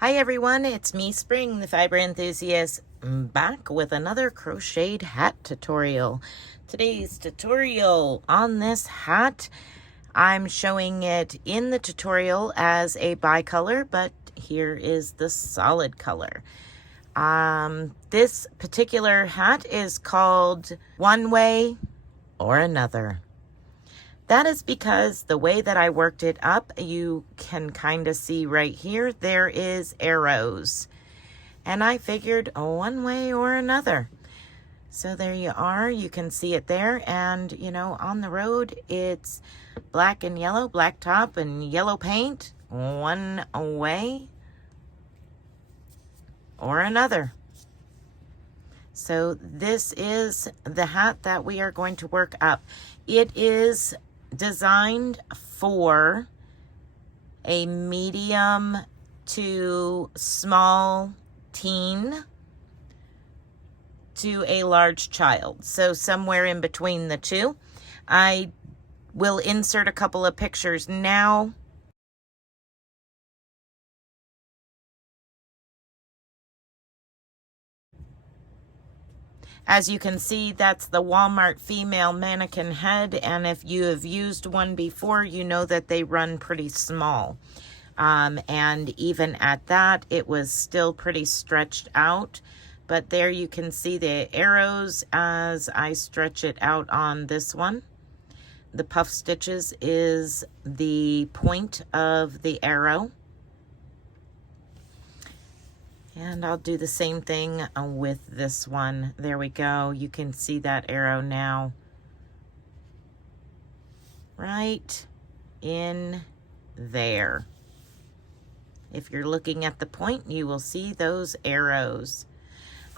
Hi everyone, it's me, Spring, the fiber enthusiast, back with another crocheted hat tutorial. Today's tutorial on this hat, I'm showing it in the tutorial as a bicolor, but here is the solid color. This particular hat is called One Way or Another. That is because the way that I worked it up, you can kind of see right here, there is arrows. And I figured one way or another. So there you are, you can see it there. And you know, on the road, it's black and yellow, black top and yellow paint, one way or another. So this is the hat that we are going to work up. It is designed for a medium to small teen to a large child. So somewhere in between the two. I will insert a couple of pictures now. As you can see, that's the Walmart female mannequin head, and if you have used one before, you know that they run pretty small. And even at that, it was still pretty stretched out. But there you can see the arrows as I stretch it out on this one. The puff stitches is the point of the arrow. And I'll do the same thing with this one. There we go. You can see that arrow now. Right in there. If you're looking at the point, you will see those arrows.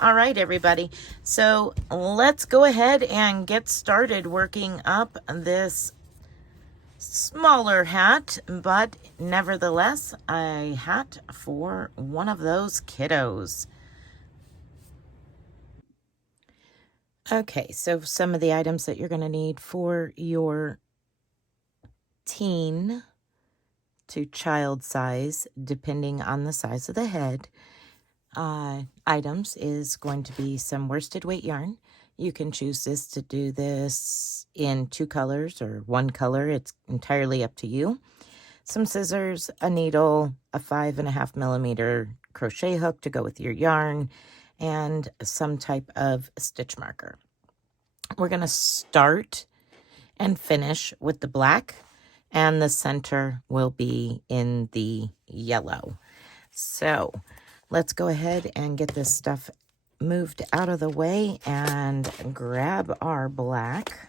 All right, everybody. So let's go ahead and get started working up this smaller hat, but nevertheless a hat for one of those kiddos. Okay, so some of the items that you're going to need for your teen to child size, depending on the size of the head, items is going to be some worsted weight yarn. You can choose this to do this in 2 colors or 1 color. It's entirely up to you. Some scissors, a needle, a 5.5 millimeter crochet hook to go with your yarn, and some type of stitch marker. We're going to start and finish with the black, and the center will be in the yellow. So let's go ahead and get this stuff moved out of the way and grab our black.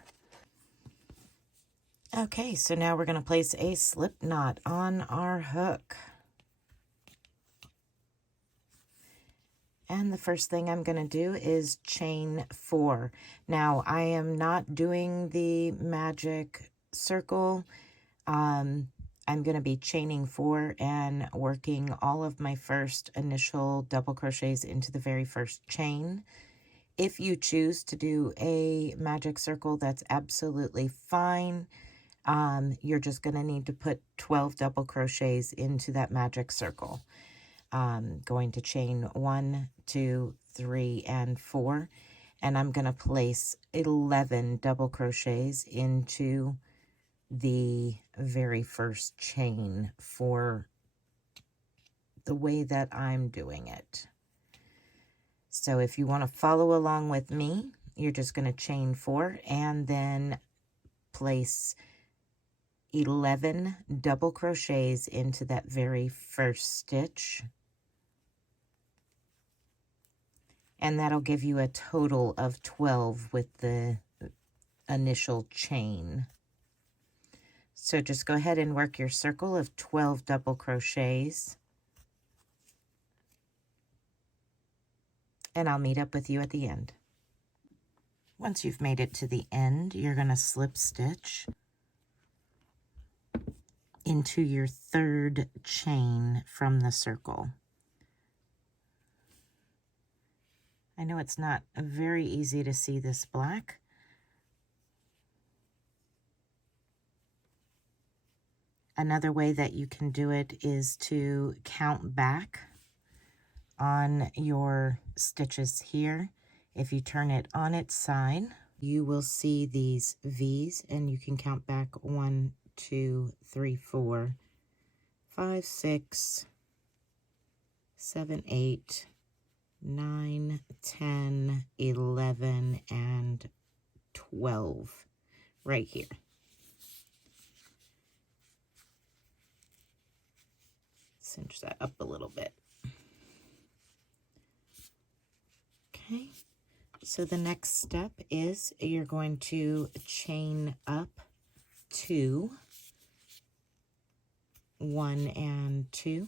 Okay, so now we're going to place a slip knot on our hook. And the first thing I'm going to do is chain 4. Now, I am not doing the magic circle. I'm going to be chaining 4 and working all of my first initial double crochets into the very first chain. If you choose to do a magic circle, that's absolutely fine. You're just going to need to put 12 double crochets into that magic circle. Going to chain 1, 2, 3, and 4, and I'm going to place 11 double crochets into the very first chain for the way that I'm doing it. So if you want to follow along with me, you're just going to chain 4 and then place 11 double crochets into that very first stitch. And that'll give you a total of 12 with the initial chain. So just go ahead and work your circle of 12 double crochets. And I'll meet up with you at the end. Once you've made it to the end, you're going to slip stitch into your 3rd chain from the circle. I know it's not very easy to see this black. Another way that you can do it is to count back on your stitches here, if you turn it on its side, you will see these V's, and you can count back 1, 2, 3, 4, 5, 6, 7, 8, 9, 10, 11, and 12 right here. Cinch that up a little bit. Okay, so the next step is you're going to chain up 2, 1 and 2,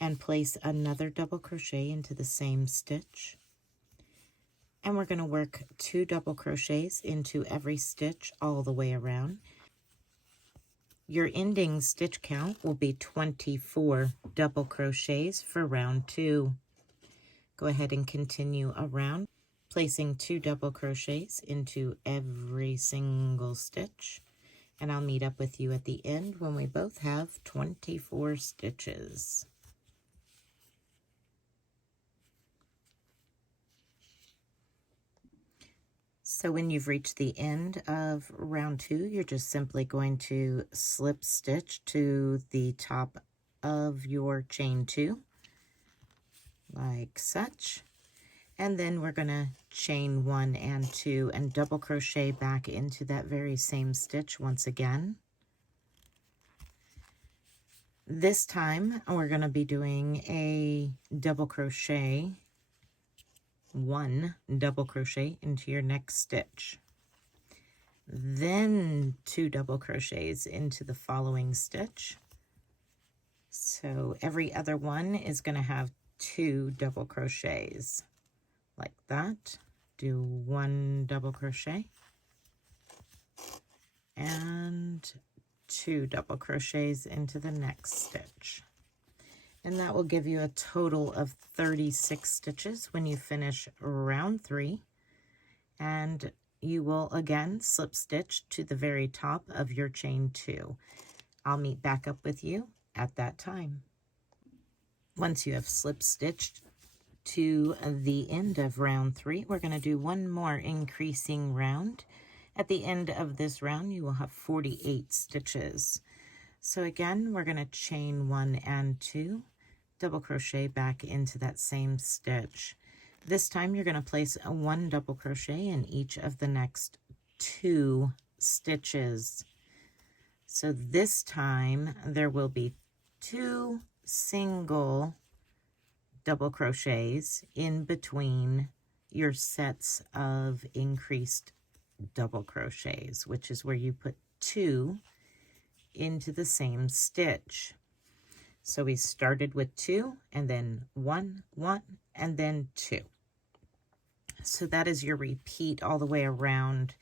and place another double crochet into the same stitch. And we're going to work 2 double crochets into every stitch all the way around. Your ending stitch count will be 24 double crochets for round 2. Go ahead and continue around, placing 2 double crochets into every single stitch. And I'll meet up with you at the end when we both have 24 stitches. So when you've reached the end of round 2, you're just simply going to slip stitch to the top of your chain 2, like such. And then we're going to chain 1 and 2 and double crochet back into that very same stitch once again. This time we're going to be doing a double crochet, 1 double crochet into your next stitch, then 2 double crochets into the following stitch. So every other one is going to have 2 double crochets like that. Do 1 double crochet and 2 double crochets into the next stitch. And that will give you a total of 36 stitches when you finish round 3. And you will again slip stitch to the very top of your chain 2. I'll meet back up with you at that time. Once you have slip stitched to the end of round 3, we're going to do one more increasing round. At the end of this round, you will have 48 stitches. So again, we're going to chain 1 and 2, double crochet back into that same stitch. This time you're going to place a 1 double crochet in each of the next 2 stitches. So this time there will be 2 single double crochets in between your sets of increased double crochets, which is where you put 2 into the same stitch. So we started with 2 and then 1, 1, and then 2. So that is your repeat all the way around.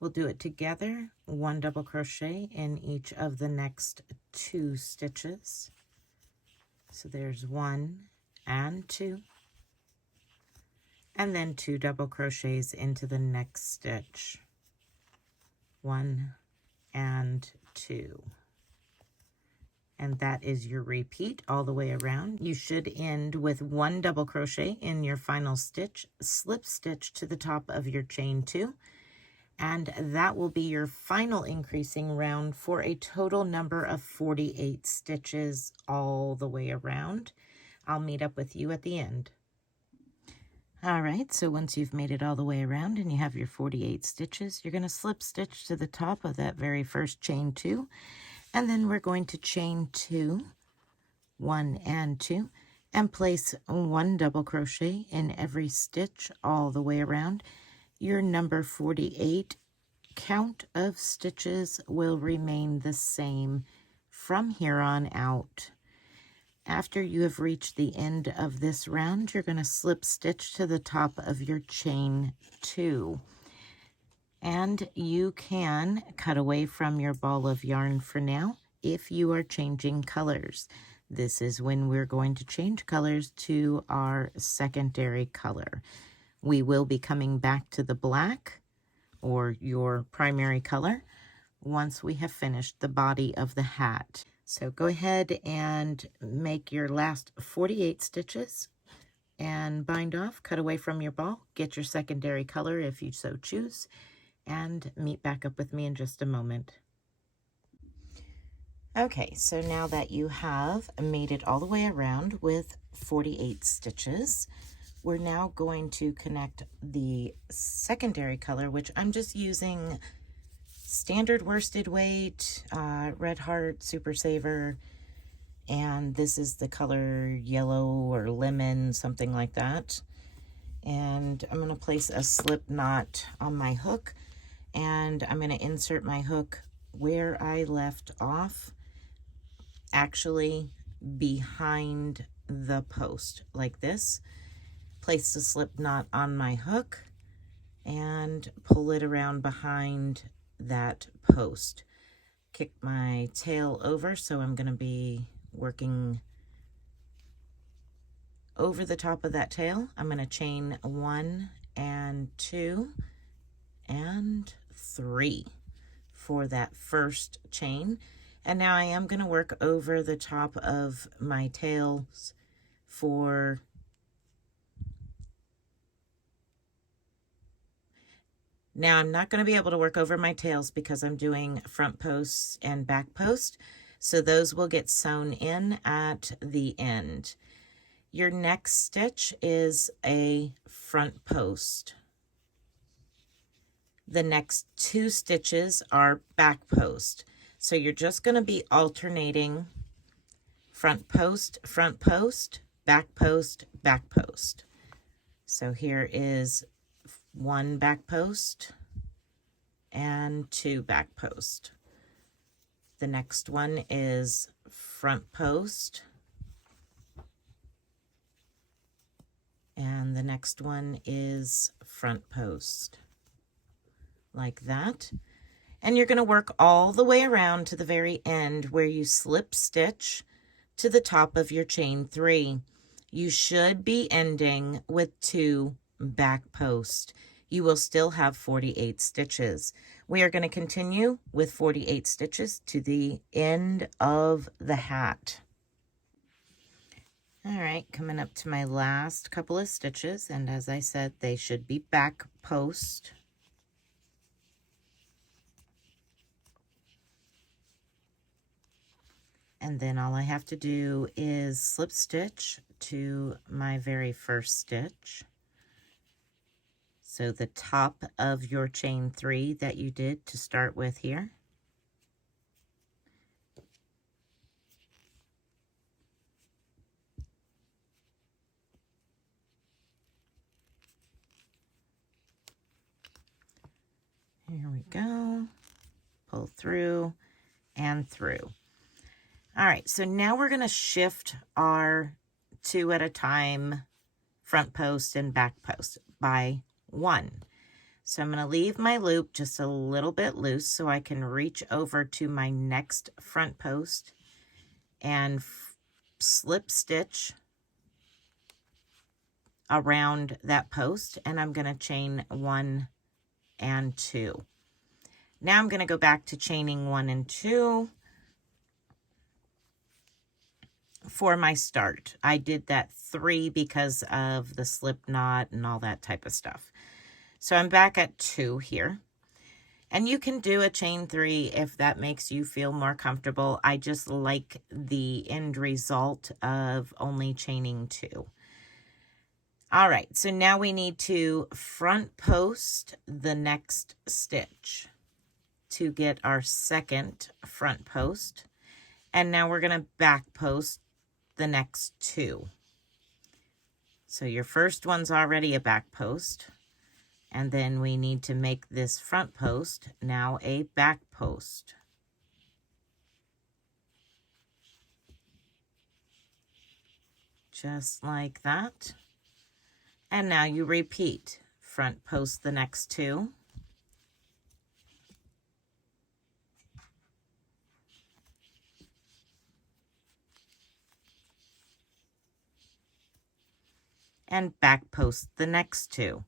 We'll do it together, 1 double crochet in each of the next 2 stitches. So there's 1 and 2, and then 2 double crochets into the next stitch, 1 and 2. And that is your repeat all the way around. You should end with 1 double crochet in your final stitch, slip stitch to the top of your chain 2, and that will be your final increasing round for a total number of 48 stitches all the way around. I'll meet up with you at the end. All right, so once you've made it all the way around and you have your 48 stitches, you're going to slip stitch to the top of that very first chain 2. And then we're going to chain 2, 1 and 2, and place 1 double crochet in every stitch all the way around. Your number 48 count of stitches will remain the same from here on out. After you have reached the end of this round, you're going to slip stitch to the top of your chain 2. And you can cut away from your ball of yarn for now if you are changing colors. This is when we're going to change colors to our secondary color. We will be coming back to the black, or your primary color, once we have finished the body of the hat. So go ahead and make your last 48 stitches and bind off, cut away from your ball, get your secondary color if you so choose, and meet back up with me in just a moment. Okay, so now that you have made it all the way around with 48 stitches, we're now going to connect the secondary color, which I'm just using standard worsted weight, Red Heart Super Saver, and this is the color yellow or lemon, something like that. And I'm going to place a slip knot on my hook, and I'm going to insert my hook where I left off, actually behind the post, like this. Place the slip knot on my hook and pull it around behind that post. Kick my tail over, so I'm going to be working over the top of that tail. I'm going to chain 1 and 2 and 3 for that first chain. And now I am going to work over the top of my tails for now. I'm not going to be able to work over my tails because I'm doing front posts and back post, so those will get sewn in at the end. Your next stitch is a front post. The next 2 stitches are back post. So you're just going to be alternating front post, back post, back post. So here is 1 back post and 2 back post. The next one is front post, and the next one is front post, like that. And you're going to work all the way around to the very end where you slip stitch to the top of your chain 3. You should be ending with 2 back posts. You will still have 48 stitches. We are going to continue with 48 stitches to the end of the hat. All right, coming up to my last couple of stitches, and as I said, they should be back post. And then all I have to do is slip stitch to my very first stitch. So the top of your chain 3 that you did to start with here. Here we go. Pull through and through. All right, so now we're going to shift our 2 at a time front post and back post by 1. So I'm going to leave my loop just a little bit loose so I can reach over to my next front post and slip stitch around that post, and I'm going to chain 1 and 2. Now I'm going to go back to chaining 1 and 2 for my start. I did that 3 because of the slip knot and all that type of stuff. So I'm back at 2 here. And you can do a chain 3 if that makes you feel more comfortable. I just like the end result of only chaining 2. All right, so now we need to front post the next stitch to get our second front post. And now we're going to back post the next 2. So your first one's already a back post, and then we need to make this front post now a back post. Just like that. And now you repeat. Front post the next 2. And back post the next 2.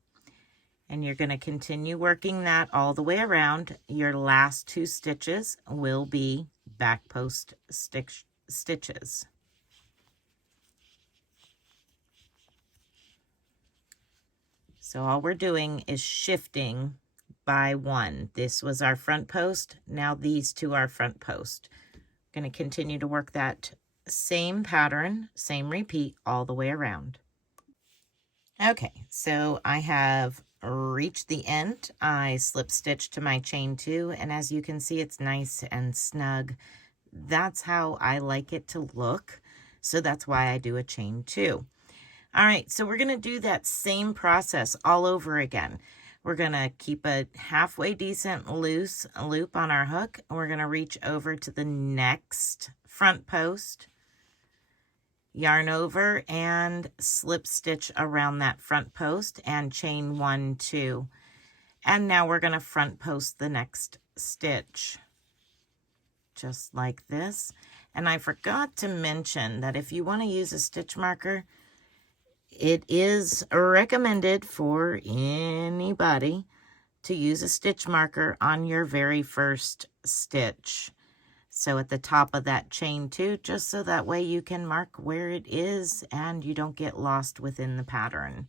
And you're going to continue working that all the way around. Your last 2 stitches will be back post stitches. So all we're doing is shifting by one. This was our front post. Now these two are front post. Going to continue to work that same pattern, same repeat all the way around. Okay, so I have reached the end. I slip stitched to my chain 2, and as you can see, it's nice and snug. That's how I like it to look. So that's why I do a chain 2. All right, so we're going to do that same process all over again. We're going to keep a halfway decent loose loop on our hook, and we're going to reach over to the next front post, yarn over and slip stitch around that front post and chain 1, 2. And now we're going to front post the next stitch, just like this. And I forgot to mention that if you want to use a stitch marker, it is recommended for anybody to use a stitch marker on your very first stitch. So at the top of that chain 2, just so that way you can mark where it is and you don't get lost within the pattern.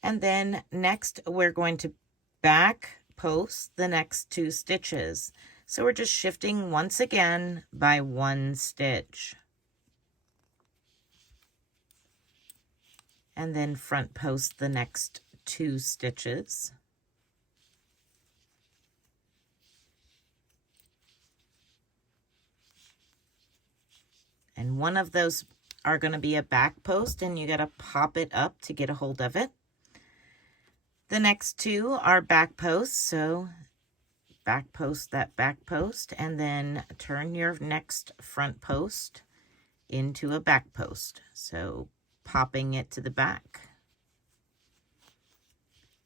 And then next we're going to back post the next 2 stitches. So we're just shifting once again by 1 stitch. And then front post the next 2 stitches. And one of those are going to be a back post, and you got to pop it up to get a hold of it. The next 2 are back posts, so back post that back post, and then turn your next front post into a back post. So popping it to the back.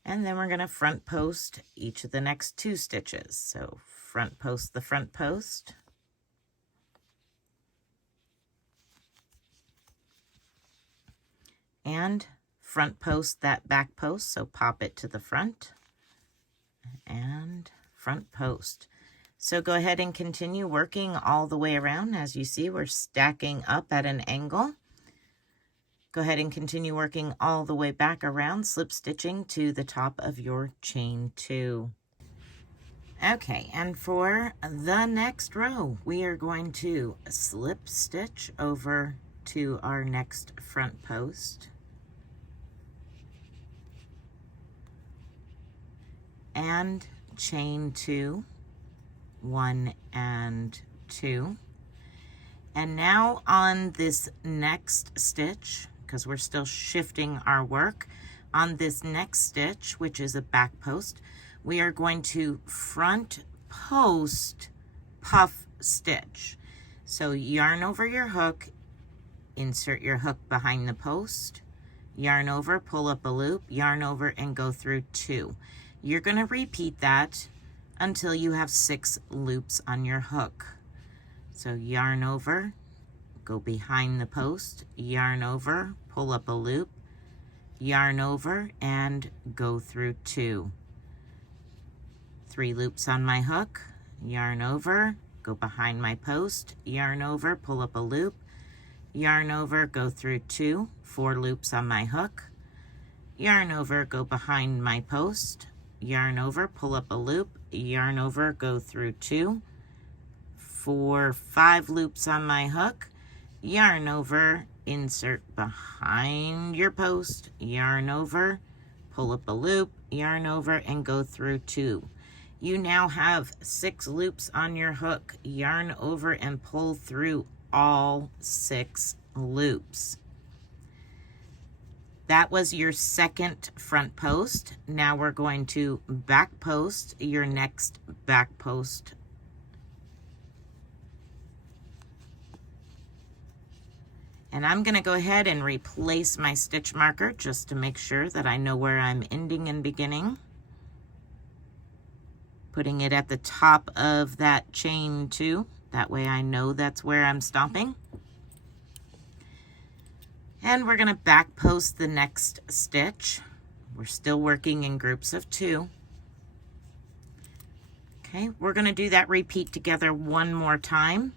And then we're going to front post each of the next 2 stitches. So front post the front post. And front post that back post, so pop it to the front and front post. So go ahead and continue working all the way around. As you see, we're stacking up at an angle. Go ahead and continue working all the way back around, slip stitching to the top of your chain 2. Okay, and for the next row, we are going to slip stitch over to our next front post. And chain 2, 1 and 2. And now on this next stitch, because we're still shifting our work, on this next stitch, which is a back post, we are going to front post puff stitch. So yarn over your hook, insert your hook behind the post, yarn over, pull up a loop, yarn over, and go through 2. You're going to repeat that until you have 6 loops on your hook. So yarn over, go behind the post, yarn over, pull up a loop, yarn over, and go through 2. 3 loops on my hook, yarn over, go behind my post, yarn over, pull up a loop, yarn over, go through 2. 4 loops on my hook, yarn over, go behind my post, yarn over, pull up a loop, yarn over, go through 2. 4, 5 loops on my hook, yarn over, insert behind your post, yarn over, pull up a loop, yarn over, and go through 2. You now have 6 loops on your hook, yarn over, and pull through all 6 loops. That was your second front post. Now we're going to back post your next back post. And I'm going to go ahead and replace my stitch marker just to make sure that I know where I'm ending and beginning. Putting it at the top of that chain 2. That way I know that's where I'm stopping. And we're going to back post the next stitch. We're still working in groups of 2. Okay, we're going to do that repeat together one more time.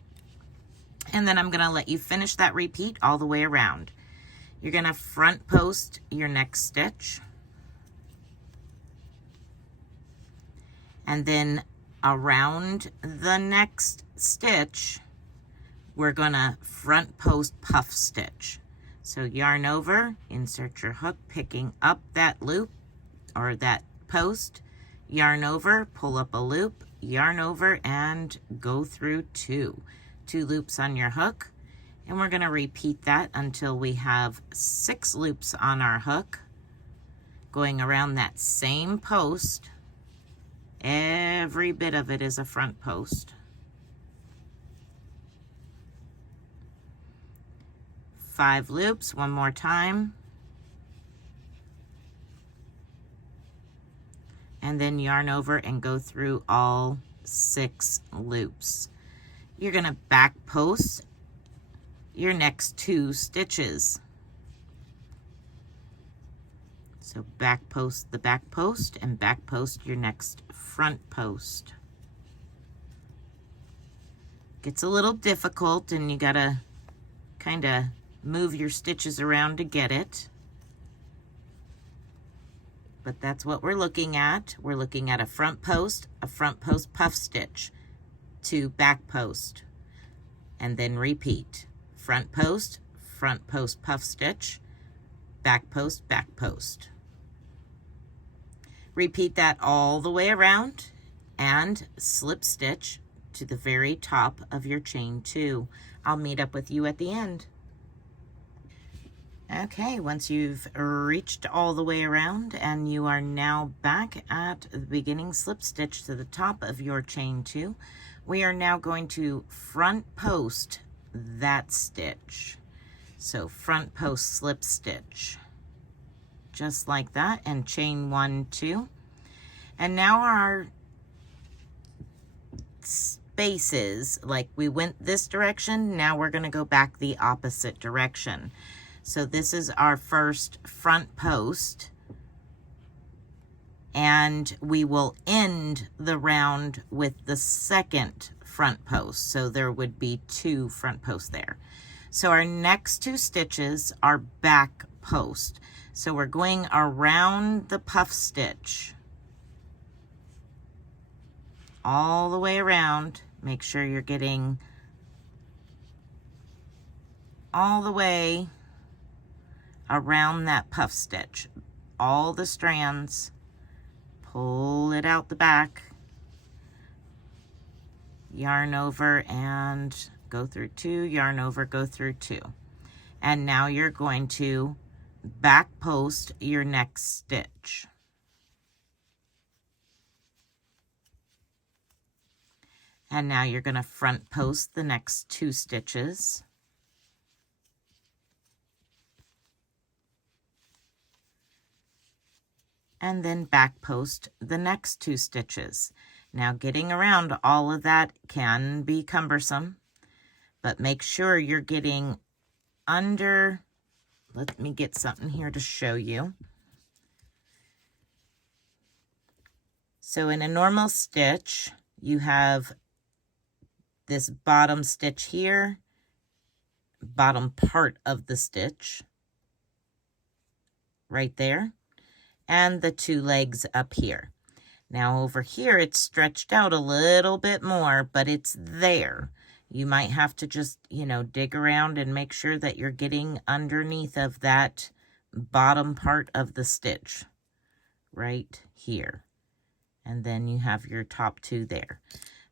And then I'm going to let you finish that repeat all the way around. You're going to front post your next stitch. And then around the next stitch, we're gonna front post puff stitch. So yarn over, insert your hook, picking up that loop or that post, yarn over, pull up a loop, yarn over, and go through two loops on your hook. And we're gonna repeat that until we have 6 loops on our hook, going around that same post. Every bit of it is a front post. 5 loops, one more time. And then yarn over and go through all 6 loops. You're gonna back post your next 2 stitches. So back post the back post and back post your next front post. Gets a little difficult and you gotta kind of move your stitches around to get it. But that's what we're looking at. We're looking at a front post puff stitch to back post, and then repeat. Front post puff stitch, back post, back post. Repeat that all the way around and slip stitch to the very top of your chain 2. I'll meet up with you at the end. Okay, once you've reached all the way around and you are now back at the beginning slip stitch to the top of your chain 2, we are now going to front post that stitch. So front post slip stitch, just like that, and chain 1, 2. And now our spaces, like we went this direction, now we're going to go back the opposite direction. So this is our first front post, and we will end the round with the second front post. So there would be 2 front posts there. So our next 2 stitches are back post. So we're going around the puff stitch all the way around. Make sure you're getting all the way around that puff stitch, all the strands. Pull it out the back, yarn over and go through 2, yarn over, go through 2. And now you're going to back post your next stitch. And now you're going to front post the next 2 stitches. And then back post the next 2 stitches. Now getting around all of that can be cumbersome, but make sure you're getting under. Let me get something here to show you. So in a normal stitch, you have this bottom stitch here, bottom part of the stitch right there, and the 2 legs up here. Now over here, it's stretched out a little bit more, but it's there. You might have to just, dig around and make sure that you're getting underneath of that bottom part of the stitch right here. And then you have your top 2 there.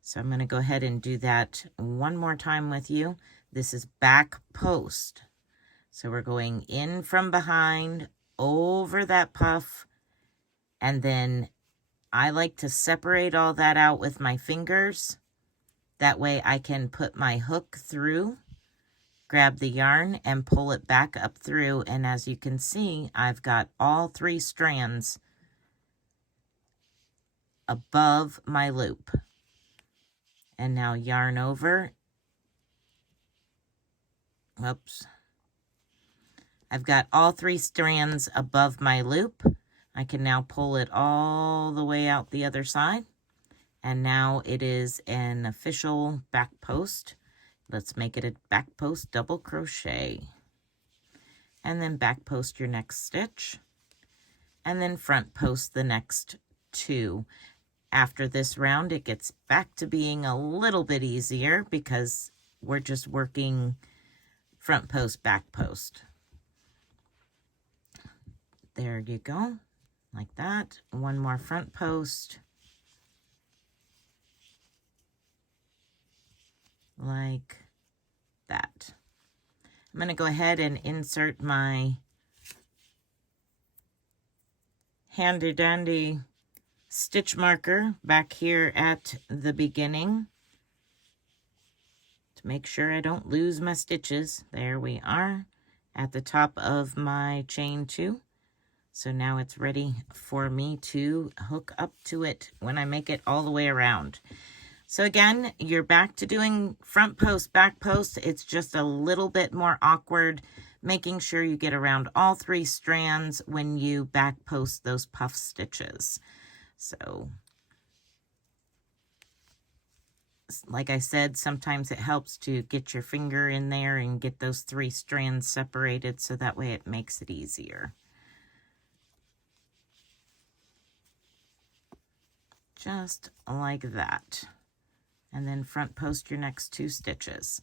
So I'm going to go ahead and do that one more time with you. This is back post. So we're going in from behind, over that puff, and then I like to separate all that out with my fingers. That way I can put my hook through, grab the yarn, and pull it back up through. And as you can see, I've got all 3 strands above my loop. And now yarn over. Whoops. I've got all 3 strands above my loop. I can now pull it all the way out the other side. And now it is an official back post. Let's make it a back post double crochet. And then back post your next stitch. And then front post the next 2. After this round, it gets back to being a little bit easier because we're just working front post, back post. There you go, like that. One more front post. Like that. I'm going to go ahead and insert my handy dandy stitch marker back here at the beginning to make sure I don't lose my stitches. There we are at the top of my chain 2. So now it's ready for me to hook up to it when I make it all the way around. So again, you're back to doing front post, back post. It's just a little bit more awkward, making sure you get around all 3 strands when you back post those puff stitches. So, like I said, sometimes it helps to get your finger in there and get those 3 strands separated so that way it makes it easier. Just like that. And then front post your next 2 stitches.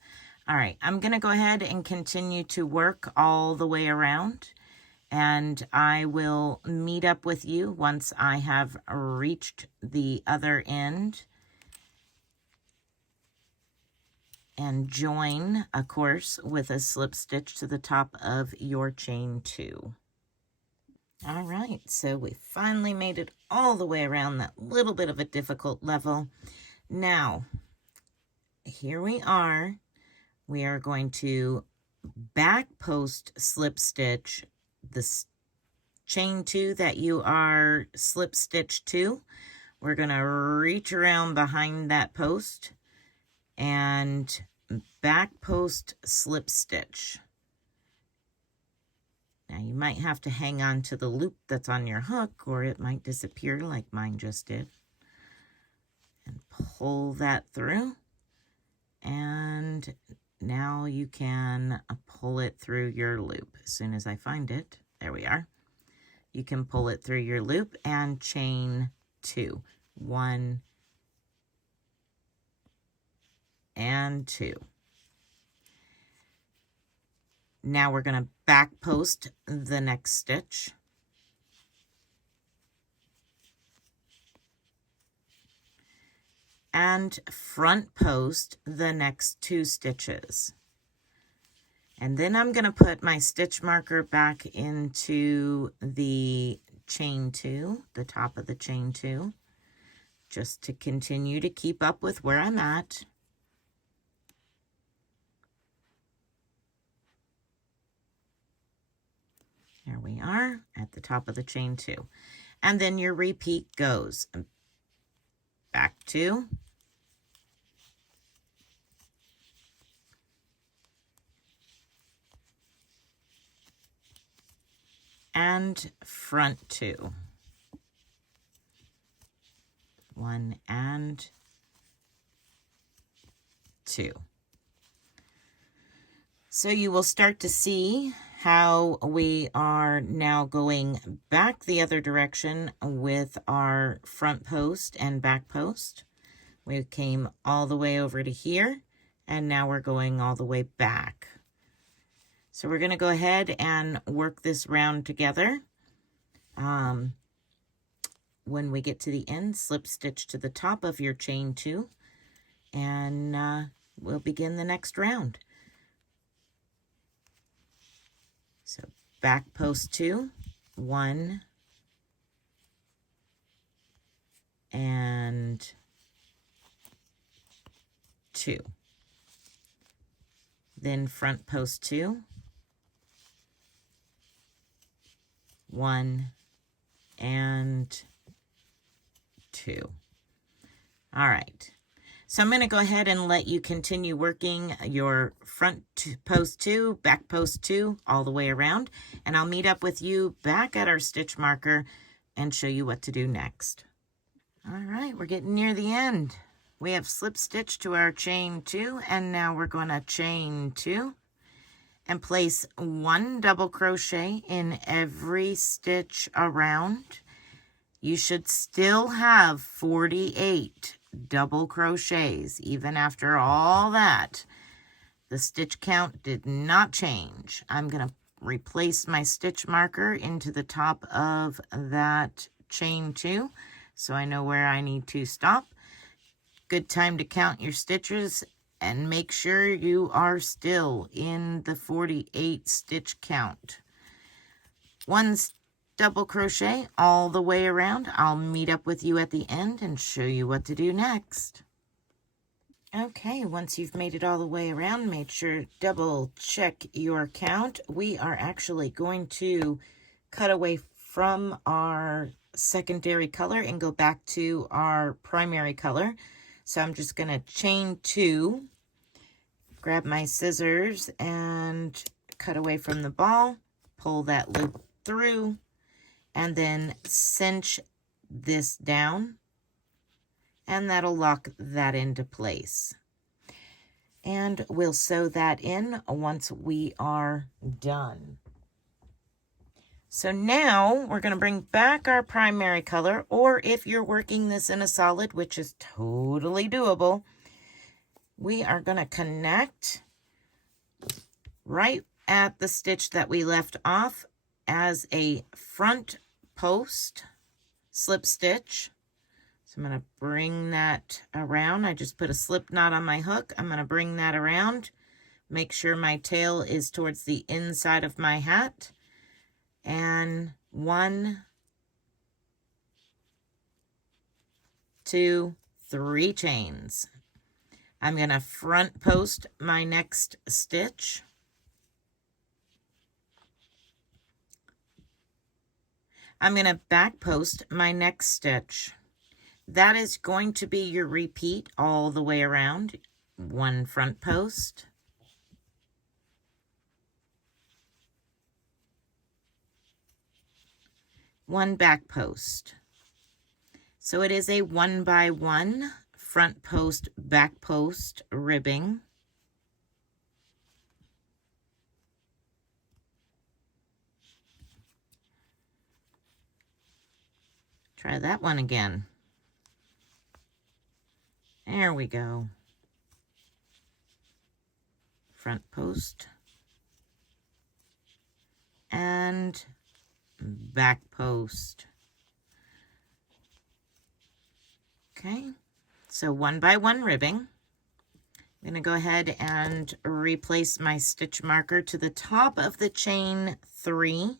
All right, I'm going to go ahead and continue to work all the way around, and I will meet up with you once I have reached the other end and join, of course, with a slip stitch to the top of your chain 2. All right, so we finally made it all the way around that little bit of a difficult level. Now, here we are. We are going to back post slip stitch the chain 2 that you are slip stitched to. We're going to reach around behind that post and back post slip stitch. Now you might have to hang on to the loop that's on your hook, or it might disappear like mine just did. And pull that through. And now you can pull it through your loop. As soon as I find it, there we are. You can pull it through your loop and chain 2. 1 and 2. Now we're going to back post the next stitch. And front post the next 2 stitches. And then I'm going to put my stitch marker back into the chain 2, the top of the chain 2, just to continue to keep up with where I'm at. There we are at the top of the chain 2. And then your repeat goes back 2, and front 2. 1 and 2. So you will start to see how we are now going back the other direction with our front post and back post. We came all the way over to here, and now we're going all the way back. So we're going to go ahead and work this round together. When we get to the end, slip stitch to the top of your chain 2, and we'll begin the next round. So back post 2, 1 and 2. Then front post 2, 1 and 2. All right. So I'm going to go ahead and let you continue working your front post 2, back post 2, all the way around. And I'll meet up with you back at our stitch marker and show you what to do next. All right, we're getting near the end. We have slip stitch to our chain 2, and now we're going to chain 2 and place 1 double crochet in every stitch around. you should still have 48 double crochets. Even after all that, the stitch count did not change. I'm going to replace my stitch marker into the top of that chain 2 so I know where I need to stop. Good time to count your stitches and make sure you are still in the 48 stitch count. One double crochet all the way around. I'll meet up with you at the end and show you what to do next. Okay, once you've made it all the way around, make sure double check your count. We are actually going to cut away from our secondary color and go back to our primary color. So I'm just going to chain 2, grab my scissors and cut away from the ball, pull that loop through, and then cinch this down, and that'll lock that into place. And we'll sew that in once we are done. So now we're going to bring back our primary color, or if you're working this in a solid, which is totally doable, we are going to connect right at the stitch that we left off as a front post slip stitch. So I'm going to bring that around. I just put a slip knot on my hook. I'm going to bring that around. Make sure my tail is towards the inside of my hat. And 1, 2, 3 chains. I'm going to front post my next stitch. I'm going to back post my next stitch. That is going to be your repeat all the way around. 1 front post. 1 back post. So it is a 1 by 1 front post, back post ribbing. Try that one again. There we go. Front post and back post. Okay, so 1 by 1 ribbing. I'm going to go ahead and replace my stitch marker to the top of the chain 3,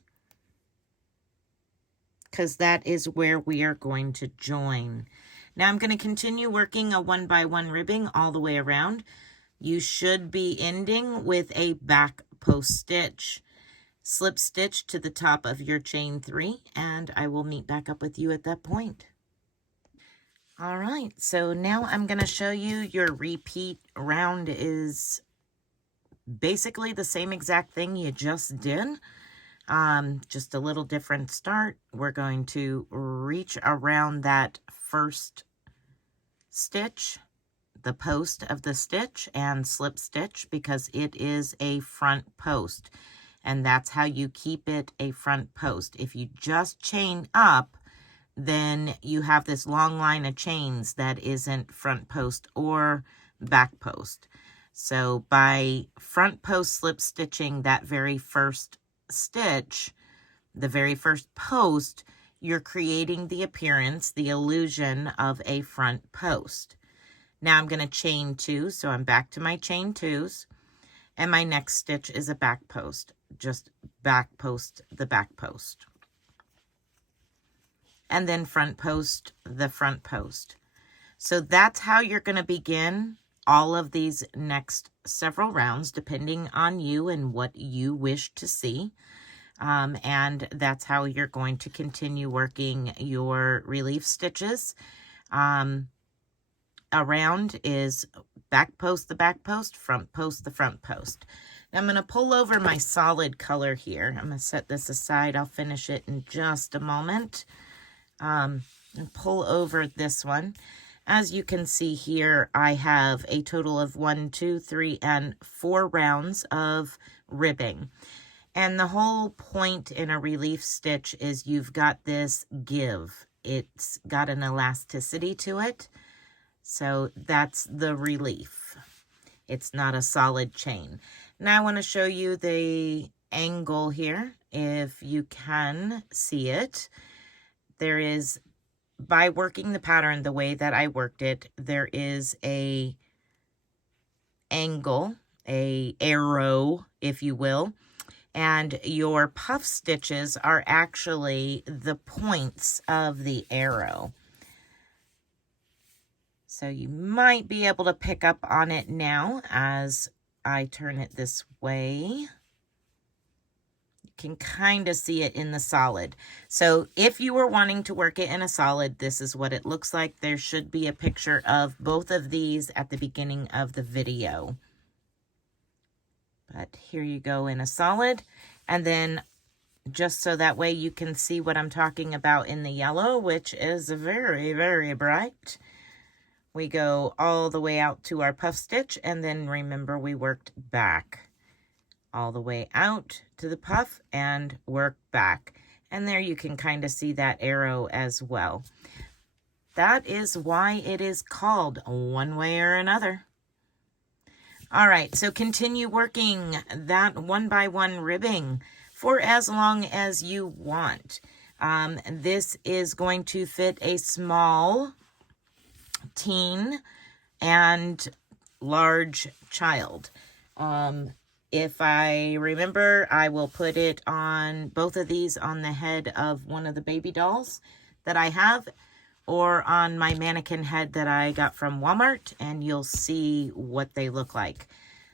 because that is where we are going to join. Now I'm going to continue working a 1 by 1 ribbing all the way around. You should be ending with a back post stitch. Slip stitch to the top of your chain 3, and I will meet back up with you at that point. All right, so now I'm going to show you your repeat round is basically the same exact thing you just did. Just a little different start. We're going to reach around that first stitch, the post of the stitch, and slip stitch because it is a front post. And that's how you keep it a front post. If you just chain up, then you have this long line of chains that isn't front post or back post. So by front post slip stitching that very first stitch, the very first post, you're creating the appearance, the illusion of a front post. Now I'm going to chain 2, so I'm back to my chain 2s, and my next stitch is a back post. Just back post the back post. And then front post the front post. So that's how you're going to begin all of these next several rounds, depending on you and what you wish to see. And that's how you're going to continue working your relief stitches. Around is back post the back post, front post the front post. Now I'm going to pull over my solid color here. I'm going to set this aside. I'll finish it in just a moment. And pull over this one. As you can see here, I have a total of 1, 2, 3, and 4 rounds of ribbing. And the whole point in a relief stitch is you've got this give it's got an elasticity to it. So that's the relief. It's not a solid chain. Now I want to show you the angle here, if you can see it. There is, by working the pattern the way that I worked it, there is a angle, a arrow, if you will, and your puff stitches are actually the points of the arrow. So you might be able to pick up on it now as I turn it this way. You can kind of see it in the solid. So if you were wanting to work it in a solid, this is what it looks like. There should be a picture of both of these at the beginning of the video. But here you go in a solid. And then just so that way you can see what I'm talking about in the yellow, which is very, very bright. We go all the way out to our puff stitch, and then remember we worked back all the way out to the puff and work back. And there you can kind of see that arrow as well. That is why it is called One Way or Another. All right, so continue working that 1x1 ribbing for as long as you want. This is going to fit a small teen and large child. If I remember, I will put it on both of these on the head of one of the baby dolls that I have, or on my mannequin head that I got from Walmart, and you'll see what they look like.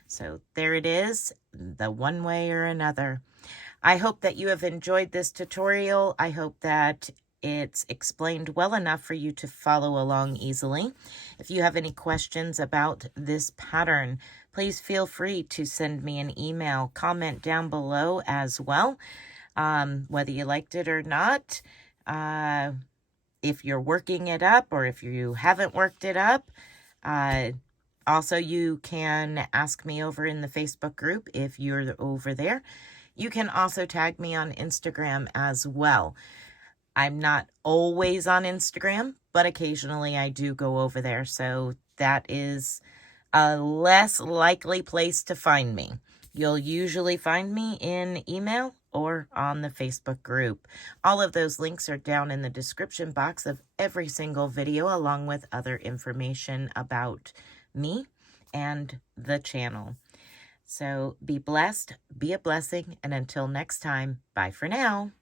So there it is, the One Way or Another. I hope that you have enjoyed this tutorial. I hope that it's explained well enough for you to follow along easily. If you have any questions about this pattern, please feel free to send me an email, comment down below as well, whether you liked it or not, if you're working it up or if you haven't worked it up. Also, you can ask me over in the Facebook group if you're over there. You can also tag me on Instagram as well. I'm not always on Instagram, but occasionally I do go over there. So that is a less likely place to find me. You'll usually find me in email or on the Facebook group. All of those links are down in the description box of every single video, along with other information about me and the channel. So be blessed, be a blessing, and until next time, bye for now.